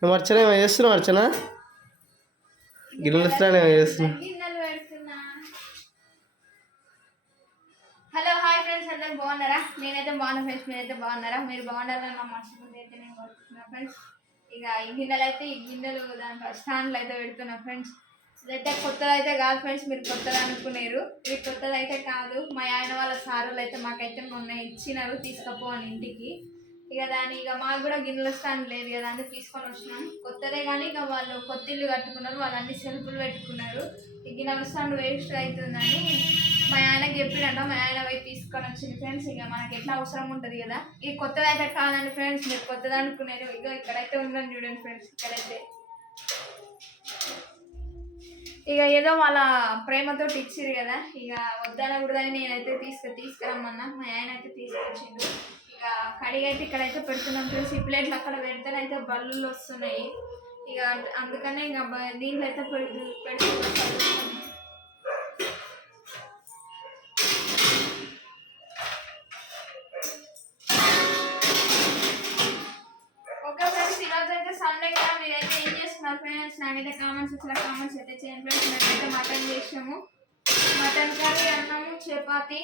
నువ్వు అర్చన ఏమైనా చేస్తున్నావు అర్చన? గిన్నెలు ఇస్తాను ఏమైనా చేస్తున్నావు? హలో హాయ్ ఫ్రెండ్స్ అందరు బాగున్నారా? నేనైతే బాగున్నా ఫ్రెండ్స్ మీరైతే బాగున్నారా? మీరు బాగుండాలని నా మనసుకుంటే అయితే నేను కోరుకుంటున్నా ఫ్రెండ్స్. ఇక ఈ గిన్నెలు అయితే ఈ గిన్నెలు దాంట్లో స్టాండ్లు అయితే పెడుతున్నా ఫ్రెండ్స్. ఇదైతే కొత్తది అయితే కాదు ఫ్రెండ్స్ మీరు కొత్తది అనుకునేరు. ఇది కొత్తది అయితే కాదు. మా ఆయన వాళ్ళ సారులు అయితే మాకైతే మొన్న ఇచ్చినారు తీసుకపో అని ఇంటికి. ఇక దాని ఇక మాకు కూడా గిన్నెల స్టాండ్ లేదు కదా అని తీసుకొని వచ్చినాం. కొత్తదే కానీ ఇక వాళ్ళు కొత్త ఇల్లు కట్టుకున్నారు వాళ్ళు అన్ని సెల్ఫ్లు పెట్టుకున్నారు. ఈ గిన్నెల స్టాండ్ వేస్ట్ అవుతుందని మా ఆయనకి చెప్పినట్ట మా ఆయన పోయి తీసుకొని వచ్చింది ఫ్రెండ్స్ ఇక మనకి ఎట్లా అవసరం ఉంటుంది కదా. ఇది కొత్తది అయితే కాదండి ఫ్రెండ్స్ మీరు కొత్తది అనుకునేది. ఇక ఇక్కడైతే ఉందని చూడండి ఫ్రెండ్స్ ఇక్కడైతే. ఇక ఏదో వాళ్ళ ప్రేమతో ఇచ్చిరు కదా. ఇక వద్దనకూడదని నేనైతే తీసుకు తీసుకురమ్మన్నా. మా ఆయన అయితే తీసుకొచ్చిండు. ఇక కడిగి అయితే ఇక్కడైతే పెడుతున్నాం ఫ్రెండ్స్ ఈ ప్లేట్లు అక్కడ పెడితేనైతే బల్లులు వస్తున్నాయి. ఇక అందుకనే ఇక దీంట్లో అయితే పెడుతు పెడుతున్నాం. మీరైతే ఏం చేస్తున్నారు ఫ్రెండ్స్ నాకైతే కామెంట్స్ వచ్చిన కామెంట్స్ అయితే చేయండి ఫ్రెండ్స్ మేమైతే మటన్ చేసాము మటన్ కర్రీ అన్నము చపాతి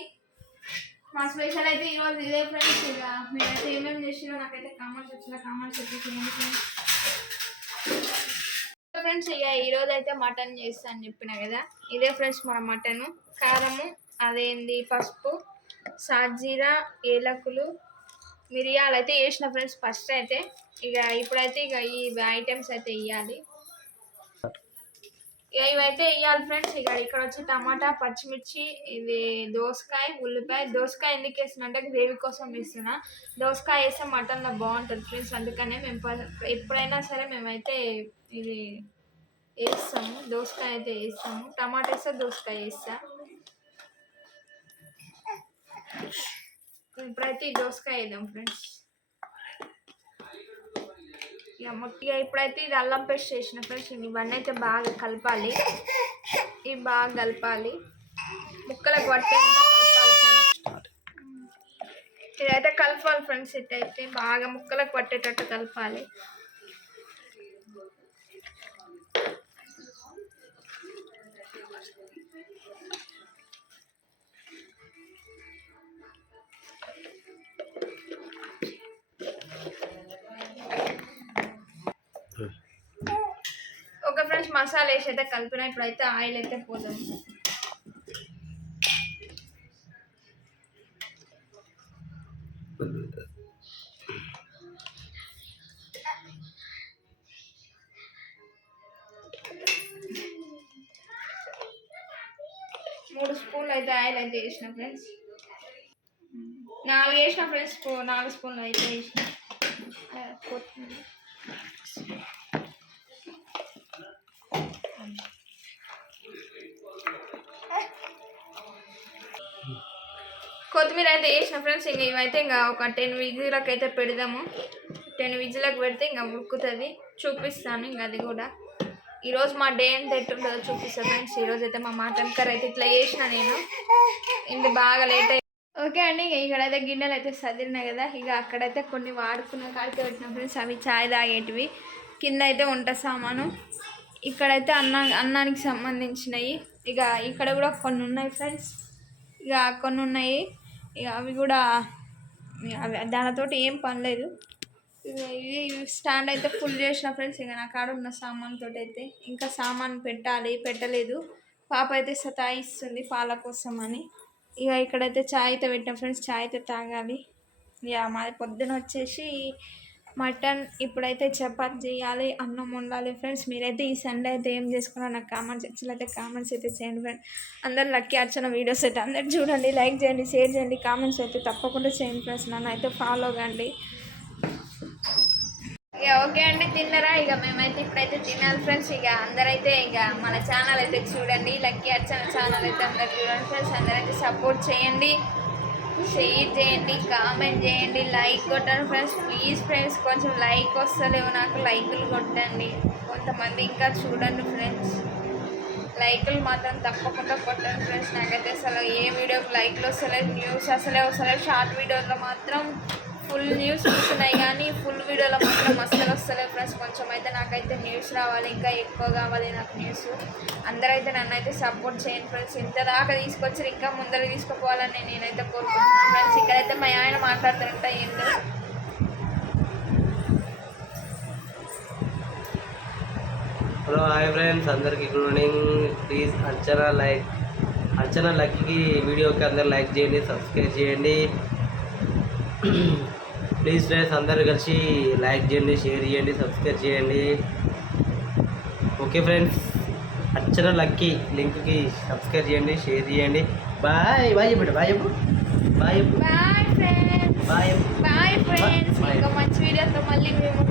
మా స్పెషల్ అయితే ఈరోజు ఇదే ఫ్రెండ్స్ ఇక. మీరైతే ఏమేమి చేసిరో నాకైతే కామెంట్స్ వచ్చిన కామెంట్స్ అయితే ఫ్రెండ్స్ ఇక ఈరోజు అయితే మటన్ చేస్తా అని చెప్పిన కదా. ఇదే ఫ్రెండ్స్ మన మటన్ కారము అదేంది? పసుపు సాజీరా ఏలకులు మిరియాలు అయితే వేసిన ఫ్రెండ్స్ ఫస్ట్ అయితే. ఇక ఇప్పుడైతే ఇక ఈ ఐటమ్స్ అయితే వేయాలి ఇవైతే వేయాలి ఫ్రెండ్స్. ఇక ఇక్కడ వచ్చి టమాటా పచ్చిమిర్చి ఇది దోసకాయ ఉల్లిపాయ. దోసకాయ ఎందుకు వేస్తున్నా అంటే గ్రేవీ కోసం వేస్తున్నా. దోసకాయ వేస్తే మటన్లో బాగుంటుంది ఫ్రెండ్స్. అందుకనే మేము ఎప్పుడైనా సరే మేమైతే ఇది వేస్తాము. దోసకాయ అయితే వేస్తాము. టమాటా వేస్తే దోసకాయ వేస్తా. ఇప్పుడైతే దోసకాయ వేద్దాం ఫ్రెండ్స్. ఇక మొట్టిగా ఇప్పుడైతే ఇది అల్లం పేస్ట్ చేసిన ఫ్రెండ్స్. ఇవన్నీ అయితే బాగా కలపాలి. ఇవి బాగా కలపాలి. ముక్కలకు పట్టేంత కలపాలి ఫ్రెండ్స్. ఇదైతే కలపాలి ఫ్రెండ్స్. ఇటైతే బాగా ముక్కలకు పట్టేటట్టు కలపాలి. మసాలా వేసి అయితే కలిపిన ఇప్పుడైతే ఆయిల్ అయితే పోదాం. మూడు స్పూన్లు అయితే ఆయిల్ అయితే వేసిన ఫ్రెండ్స్. నాలుగు వేసిన ఫ్రెండ్స్. నాలుగు స్పూన్లు అయితే వేసిన. కొత్తిమీర అయితే వేసిన ఫ్రెండ్స్ ఇంకా ఇవైతే ఇంకా ఒక టెన్ విజిలకు అయితే పెడదాము. టెన్ విజిలకు పెడితే ఇంకా ఉడుకుతుంది చూపిస్తాను ఇంకా అది కూడా. ఈరోజు మా డే అంతా ఎట్టుంటుందో చూపిస్తాను ఫ్రెండ్స్. ఈరోజు అయితే మా మటన్ కర్రీ అయితే ఇట్లా చేసిన నేను. ఇంత బాగా లేట్ ఓకే అండి ఇక ఇక్కడైతే గిన్నెలు అయితే సదిరినాయి కదా. ఇక అక్కడైతే కొన్ని వాడుకున్న కాడికి పెట్టిన ఫ్రెండ్స్. అవి చాయ్ తాగేటివి. కింద అయితే వంట సామాను. ఇక్కడైతే అన్న అన్నానికి సంబంధించినవి ఇక ఇక్కడ కూడా కొన్ని ఉన్నాయి ఫ్రెండ్స్. ఇక కొన్ని ఉన్నాయి. ఇక అవి కూడా అవి దానితోటి ఏం పనిలేదు ఇది స్టాండ్ అయితే ఫుల్ చేసిన ఫ్రెండ్స్. ఇక నా కాడ ఉన్న సామాన్ తోటి అయితే ఇంకా సామాన్ పెట్టాలి పెట్టలేదు. పాప అయితే సతాయిస్తుంది పాల కోసం అని. ఇక ఇక్కడైతే చాయ్ అయితే పెట్టాం ఫ్రెండ్స్ చాయ్ అయితే తాగాలి. ఇక మాది పొద్దున వచ్చేసి మటన్ ఇప్పుడైతే చపాతి చేయాలి అన్నం వండాలి. ఫ్రెండ్స్ మీరైతే ఈ సండే అయితే ఏం చేసుకున్నారో నాకు కామెంట్స్ సెక్షన్లో అయితే కామెంట్స్ అయితే చేయండి ఫ్రెండ్స్ అందరు లక్కీ అర్చన వీడియోస్ అయితే అందరు చూడండి లైక్ చేయండి షేర్ చేయండి కామెంట్స్ అయితే తప్పకుండా చేయండి ఫ్రెండ్స్. నన్ను అయితే ఫాలో కండి. ఇక ఓకే అండి తిన్నరా? ఇక మేమైతే ఇప్పుడైతే తినాలి ఫ్రెండ్స్. ఇక అందరైతే ఇక మన ఛానల్ అయితే చూడండి లక్కీ అర్చన ఛానల్ అయితే అందరు చూడండి ఫ్రెండ్స్. అందరైతే సపోర్ట్ చేయండి. షేర్ చేయండి కామెంట్ చేయండి లైక్ కొట్టండి ఫ్రెండ్స్ ప్లీజ్ ఫ్రెండ్స్ కొంచెం లైక్ వస్తలేవు నాకు లైకులు కొట్టండి. కొంతమంది ఇంకా చూడండి ఫ్రెండ్స్ లైకులు మాత్రం తప్పకుండా కొట్టండి ఫ్రెండ్స్ నాకైతే అసలు ఏ వీడియోకి లైక్లు వస్తలేదు న్యూస్ అసలే వస్తలేదు షార్ట్ వీడియోలో మాత్రం ఫుల్ న్యూస్ వస్తున్నాయి కానీ ఫుల్ వీడియోలో మాత్రం అస్సలు వస్తలేదు ఫ్రెండ్స్ కొంచెం అయితే నాకైతే న్యూస్ రావాలి ఇంకా ఎక్కువ కావాలి నాకు న్యూస్. అందరైతే నన్ను అయితే సపోర్ట్ చేయండి ఫ్రెండ్స్. ఇంత దాకా తీసుకొచ్చారు ఇంకా ముందర తీసుకుపోవాలని నేనైతే కోరుకుంటున్నాను ఫ్రెండ్స్. ఇక్కడైతే మా ఆయన మాట్లాడుతుంటా ఏంటో హలో హాయ్ ఫ్రెండ్స్ అందరికి good morning please Archana like Archana lucky వీడియోకి అందరు లైక్ చేయండి సబ్స్క్రైబ్ చేయండి. ప్లీజ్ ఫ్రెండ్స్ అందరు కలిసి లైక్ చేయండి షేర్ చేయండి సబ్స్క్రైబ్ చేయండి. ఓకే ఫ్రెండ్స్ అర్చన లక్కీ లింక్కి సబ్స్క్రైబ్ చేయండి షేర్ చేయండి. బాయ్ బాయ్ చెప్పండి బాయ్ చెప్పు. Bye bye friends. Bye bye friends. ఇంకా మంచి వీడియోతో మళ్ళీ మేము